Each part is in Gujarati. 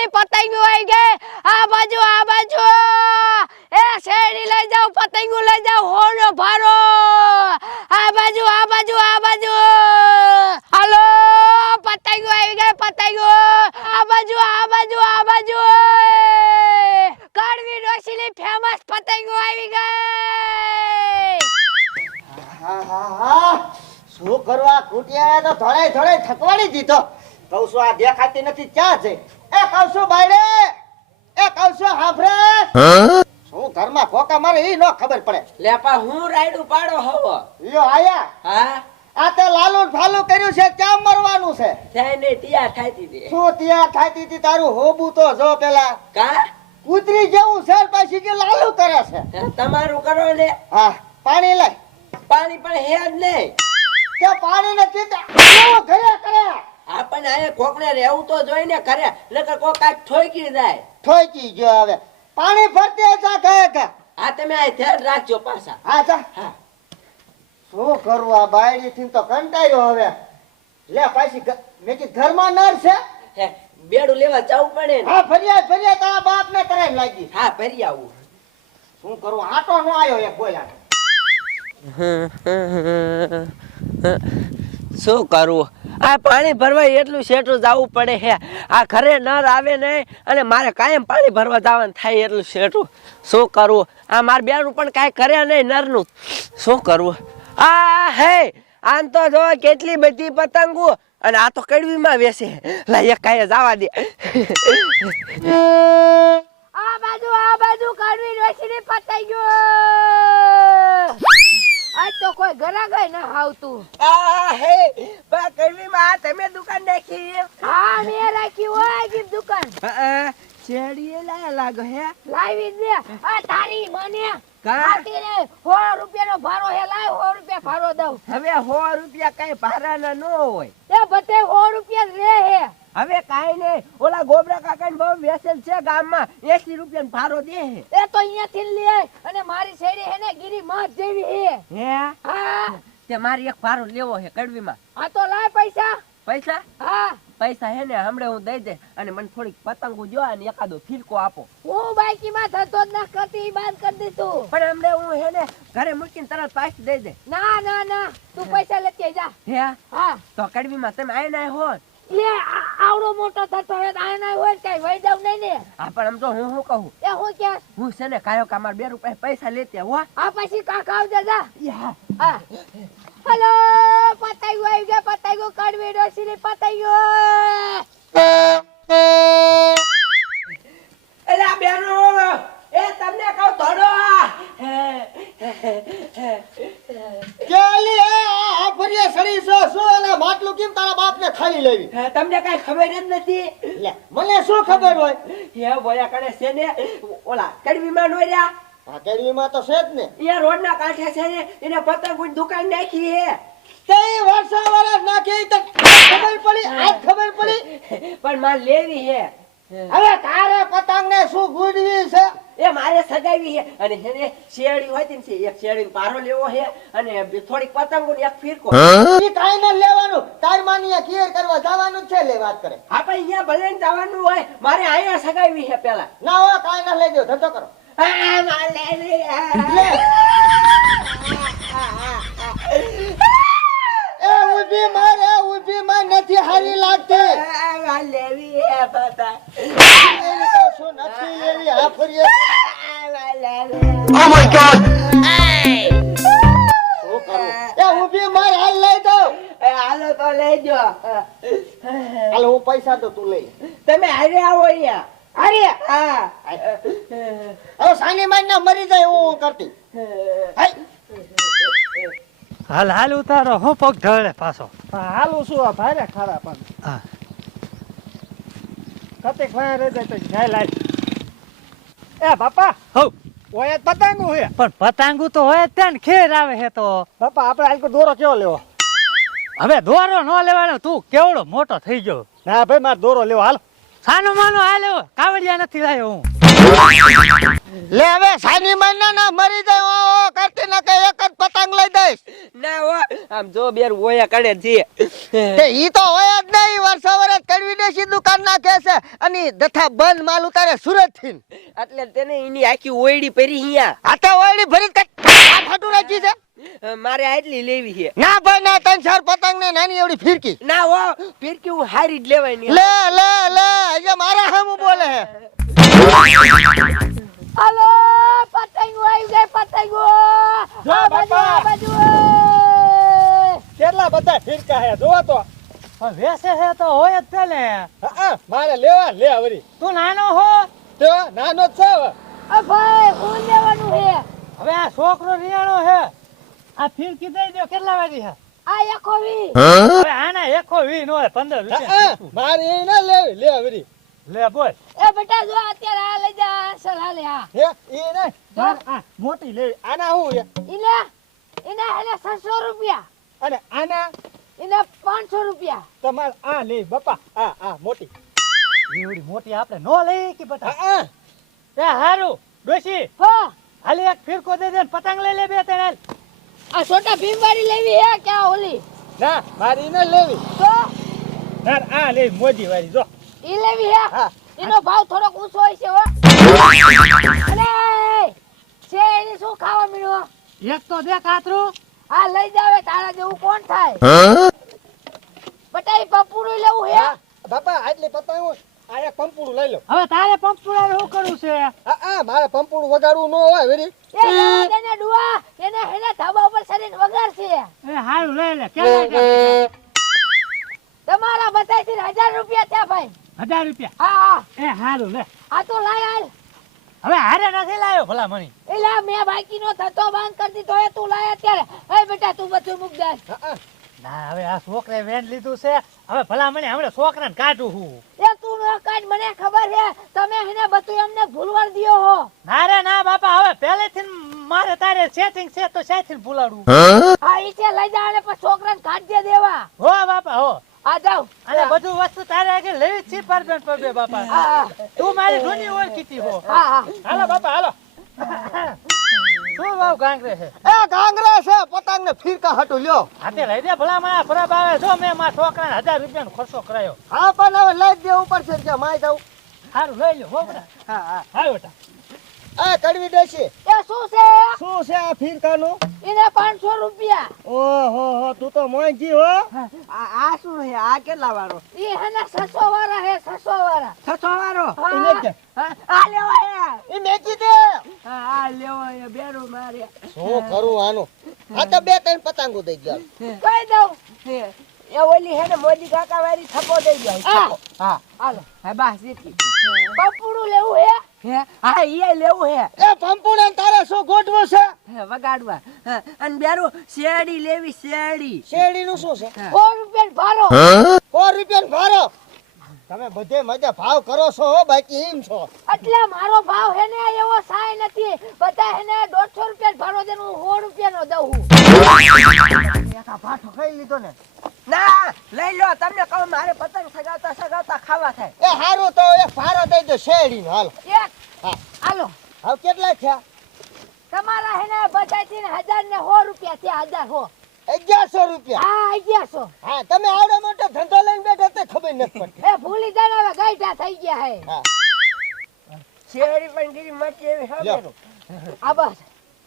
ની પતંગો આવી ગઈ. આ બાજુ આ બાજુ. એ શેરડી લઈ જાવ પતંગો લઈ જાવ હોનો ભારો. આ બાજુ આ બાજુ આ બાજુ. હાલો, પતંગો આવી ગઈ, પતંગો. આ બાજુ આ બાજુ આ બાજુ. કડવી ડોશીની ફેમસ પતંગો આવી ગઈ. હા હા હા શું કરવા? કુટિયા તો થોડે થોડે થકવાડી દીધો. કહું છું આ દેખાતી નથી ક્યાં છે? એ કહું છું બાયડે એ છું હાંભળે. શું ઘરમાં ખોકા મારે ઈ નો ખબર પડે. લેપા હું રાયડું પાડો હવો. લ્યો આયા. હા? આ તે લાલુ ફાલુ કર્યું છે ક્યાં મરવાનું છે? થાય ને ટિયા થાતી હતી શું ત્યાં થાતી હતી તારું હોબું તો જો પેલા. કા? કૂતરી જેવું છે પાછી કે લાલુ કરે છે? તમારું કરો ને. હા પાણી લઈ. પાણી પણ હે જ નહીં. તે પાણી નથી ચિંતા કેવો ઘરે કરે આપણને અહીંયા કોકને રહેવું તો જોઈ ને ખરે નકર કોક કાંઈક ઠોકી જાય. ઠોકી ગયો હવે. પાણી ફરતે જા કહે કે આ તમે આ ધ્યાન રાખજો પાછા. હા જા. હા. શું કરવું આ બાયડી થી તો કંટાયો હવે. લે પાછી મેં કી ઘરમાં નર છે? બેડું લેવા જવું પડે હા ફરિયાદ ફરિયાદ તારા બાપ ને કરાવી લાગી. હા ભરી આવું. શું કરવું આટો નો આવ્યો એક બોલ્યા શું કરવું આ પાણી ભરવા એટલું શેઠું જવું પડે હે. આ ઘરે નર આવે નહીં અને મારે કાયમ પાણી ભરવા જવાનું થાય એટલું શેઠું. શું કરવું આ મારા બેનું પણ કાંઈ કરે નહીં નરનું. શું કરવું આ હે, આમ તો જો કેટલી બધી પતંગો અને આ તો કડવીમાં બેસે લા, એક કાંઈ જવા દે. આ બાજુ આ બાજુ કડવી ડોશીની પતંગો. આજ તો કોઈ ઘરા ગઈ ન આવતું આ હે બા કડવીમાં માં તમે દુકાન નાખી હા મે રાખી હોય ગીત દુકાન. શેરડીએ લાયા લાગો હે. લાવી દે આ તારી મને. કા? આટીને સો રૂપિયાનો ભારો હે લાય હો રૂપિયા ભારો દઉં. હવે હો રૂપિયા કઈ ભાડાના ન હોય. એ બધે હો રૂપિયા રે હે. હવે કાઈ નઈ ઓલા ગોબરા કાકા બહુ વેસેલ છે ગામમાં. એસી રૂપિયા ભારો દે એ તો અહીંયા થી લે. અને મારી શેરી હે ને ગીરી મત જેવી હે. હે? હા. તે મારી એક ભારો લેવો હે કડવીમાં. આ તો લાય પૈસા. પૈસા? હા. પૈસા હે ને હમણે હું દઈ દે અને મને થોડીક પતંગો જો અને એકાદો ફીરકો આપો. હું બાઈકીમાં થતો જ ના કરતી બંધ કરી દીધું. પણ હમણે હું હે ને ઘરે મૂકીને તરત પાછી દઈ દે ના ના ના. તું પૈસા લેતી જા. હે? હા. તો કડવીમાં તમે આય ના હો લે આવડો મોટો થતો હે તો હોય કઈ વઈ જાવ નહીં ને. હા પણ આમ તો હું શું કહું? એ હું કે હું છે ને કાયો કામાર બે રૂપિયા પૈસા લેતી હો. આ પછી કાકા આવજે જા. હા. હેલો પતાયું આવી ગયા પતાયું કડવી ડોસીની પતાયું. એલા બેનો એ તમને કહું ધડો કેલી એ આ આ ફરિયા સડી છો શું અને માટલું કેમ તારા ખાલી લેવી. તમને કઈ ખબર જ નથી? લે મને શું ખબર હોય? હે બોયા કડે છે ને ઓલા કડવીમાં નો રહ્યા? કેળવીમાં તો છે જ ને. એ રોડ ના કાંઠે છે ને એને પતંગ દુકાન નાખી હે. કઈ વર્ષા વર્ષ નાખી તો ખબર પડી આજ ખબર પડી. પણ માં લેવી હે. હવે તારે પતંગ ને શું ગુડવી છે? એ મારે સગાવી હે. અને એને શેરડી હોય ને છે એક શેરડી પારો લેવો છે અને થોડીક પતંગો ને એક ફીરકો. ઈ કાંઈ ન લેવાનું તાર માની ક્લિયર કરવા જવાનું જ છે લે વાત કરે આપણે અહીંયા ભલે ને જવાનું હોય મારે અહીંયા સગાવી હે પેલા. ના હો કાંઈ ના લઈ દો ધંધો કરો. એ ઊભી માર એ ઊભી માર નથી હારી લાગતી. લેવી હે પતંગ તો શું નથી એવી આ ફરિયા આ, મારે લેવી. શું કરું? એ ઊભી માર હાલ લઈ દો એ, હાલો તો લેજો હાલ હું પૈસા તો તું લઈ તમે હારે આવો અહીંયા. અરે હા. હવે સાની માઈ ના મરી જાય એવું હું કરતી. હાય. હાલ હાલ ઉતારો. હો પગ ઢળે પાછો. હાલું શું આ ભારે ખારા પણ હા. કતેક વાયા રહી જાય તો જાય લાઈ એ બાપા. હઉ. ઓય પતંગુ હે. પણ પતંગુ તો હોય ત્યાં ને ખેર આવે હે તો. બાપા આપણે આલકો દોરો કેવો લેવો? હવે દોરો ન લેવાનો તું કેવડો મોટો થઈ ગયો. ના ભાઈ મારે દોરો લેવો. હાલ. સાનો માનો હાલે કાવડિયા નથી લાયો હું. લે હવે સાની માન ના ના મરી જાય ઓ, ઓ કરતી ના કે એક જ પતંગ લઈ દઈશ. ના ઓ આમ જો બેર ઓયા કડે છે. તે ઈ તો હોય જ નહીં વર્ષો વર્ષ કડવી દેશી દુકાન નાખે છે. અને દથા બંધ માલ ઉતારે સુરતથી એટલે તેને એની આખી ઓયડી પરી અહીંયા. તો ઓયડી ભરી કઈ આ ફાટું રાખી છે અ, મારે આટલી લેવી છે. ના ભાઈ ના ત્રણ ચાર પતંગ ને નાની એવડી ફિરકી. ના હો ફિરકી હું હારી જ લેવાની લે લે લે આજે મારા હામું બોલે હે હાલો પતંગો આવી ગઈ પતંગો. જો બાપા. બાજુ કેટલા બધા ફિરકા હે જોવો તો. વેસે હે તો હોય જ ને. હા, હા, મારે લેવા લે વરી તું નાનો હો. તો નાનો જ છે અ ભાઈ હું લેવાનું હે હવે આ છોકરો રિયાણો છે. આ ફીરકી દઈ દો કેટલા વાળી હા આ એકો વી હવે આના એકો વી નો હોય પંદર હા, રૂપિયા મારે એ ના લેવી લે વરી. લે બોલ. એ બેટા જો અત્યારે આ લઈ જા સલા લે આ. હે એ ને. મારે આ મોટી લેવી. આના હું એ ઇને ઇને હેલે 700 રૂપિયા. અને આના? ઇને 500 રૂપિયા. તમારે આ લે બાપા. આ આ મોટી. એવડી મોટી આપણે નો લઈ કે બટા? હા. એ હારું ડોશી. હા. હાલે એક ફીરકો દે દે પતંગ લઈ લે બે ત્રણ આ છોટા ભીમ વાળી લેવી હે કે આ ઓલી? ના મારી ઈ લેવી. તો? ના આ લે મોજી વાળી જો. ઈ લેવી હે? હા. એનો ભાવ થોડોક ઊંચો હોય છે હો. અરે છે એની શું ખાવા મળ્યો એક તો દે કાતરું આ લઈ જાવે તારા જેવું કોણ થાય? બટાઈ પપુડું લેવું હે? બાપા આટલી પતંગ હોય. આ એક પંપુડું લઈ લો. હવે તારે પંપ પુરાણ શું કરવું છે? મારે પંપુડું વગાડવું ન હોય વેરી. એ લેવા દે ડુઆ એને હેને ધાબા ઉપર વગર છે એ હારું લે લે કેટલા તમારા બતાઈ હજાર રૂપિયા થયા ભાઈ. 1000 રૂપિયા? હા હા. એ હારું લે. આ તો લાય હાલ. હવે હારે નથી લાયો ભલા મણી એલા મેં બાકી નો થતો બંધ કરી દીધો એ તું લાય અત્યારે. એ બેટા તું બધું મૂક દે. ના હવે આ છોકરે વેન લીધું છે. હવે ભલા મને હમણે છોકરાને કાઢું હું. નો કાઢ મને ખબર છે તમે એને બધું એમને ભૂલવાડ દિયો હો. ના ના બાપા હવે પહેલેથી મારે તારે સેટિંગ છે તો સેટિંગ ભૂલાડું હા? ઈ છે લઈ જા અને પછી છોકરાને કાઢી દે દેવા. હો બાપા હો. આ જાવ અને બધું વસ્તુ તારે આગળ લેવી છે પરબેન પરબે બાપા. તું મારી જૂની ઓળખીતી હો. હા હા. હાલો બાપા હાલો. શું ભાવ ગાંગરે છે? એ કાંગરા છે પતંગ ને ફિરકા હટું લ્યો. હાથે લઈ દે ભલા મને ફરબ આવે. છો મેં મારા છોકરાને હજાર રૂપિયાનો ખર્ચો કરાયો. હા પણ હવે લઈ દેવું પડશે કે માય જાઉં? સારું લઈ લો હો બેટા હા હા. હા બેટા. એ કડવી દેશી. એ શું છે? શું છે આ ફિરકાનું? એને પાંચસો રૂપિયા. ઓહો હો તું તો મોંઘી હો. આ શું છે? આ કેટલા વાળો? એ હને 600 વાળા હે 600 વાળા. 600 વાળો? હા. કે આ લેવા હે એ મેચી દે. આ લેવા હે બેરો મારે. શું કરું આનું? આ તો બે ત્રણ પતંગો દઈ ગયા. કઈ દઉં? એ ઓલી હે ને મોદી કાકા વાળી થપો દઈ ગયો. હા. હા. હાલો હે બસ જીતી પપુડું લેવું હે? હે? હા ઈ લેવું હે. એ પંપુડે તારે શું ગોઠવું છે? હે, વગાડવા. અને બેરું શેરડી લેવી શેરડી. શેરડી નું શું છે? સો રૂપિયા ભારો. સો રૂપિયા ભારો. તમે બધે મજા ભાવ કરો છો હો બાકી એમ છો. એટલે મારો ભાવ હે ને એવો સાય નથી. બધા હે ને દોઢસો રૂપિયા ભારો દે હું સો રૂપિયા નો દઉં. એકા ભાઠો ખાઈ લીધો ને. ના લઈ લો તમને કહું મારે પતંગ સગાવતા સગાવતા ખાવા થાય. એ હારું તો એક ફારો દઈ દો શેડી હાલો. એક? હાલો. હવે કેટલા થયા? તમારા હે ને બધા હજાર ને સો રૂપિયા થયા હજાર સો. અગિયારસો રૂપિયા? હા અગિયારસો. હા તમે આવડો મોટો ધંધો લઈને બેઠા તે ખબર નથી પડતી. એ ભૂલી જાય હવે ગાઈઠા થઈ ગયા હે. શેરી પણ ગીરી મટી એવી લ્યો. આ બસ.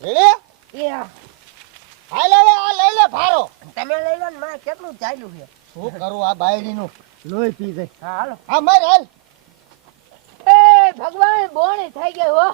રેડી? એ હા. હાલ હવે આ લઈ લે ભારો તમે લઈ લો ને મારે કેટલું ચાલ્યું છે? શું કરું આ બાયડી નું લોહી પી જાય. હા હાલો. હા માર હાલ. એ ભગવાન બોણી થઈ ગઈ હો.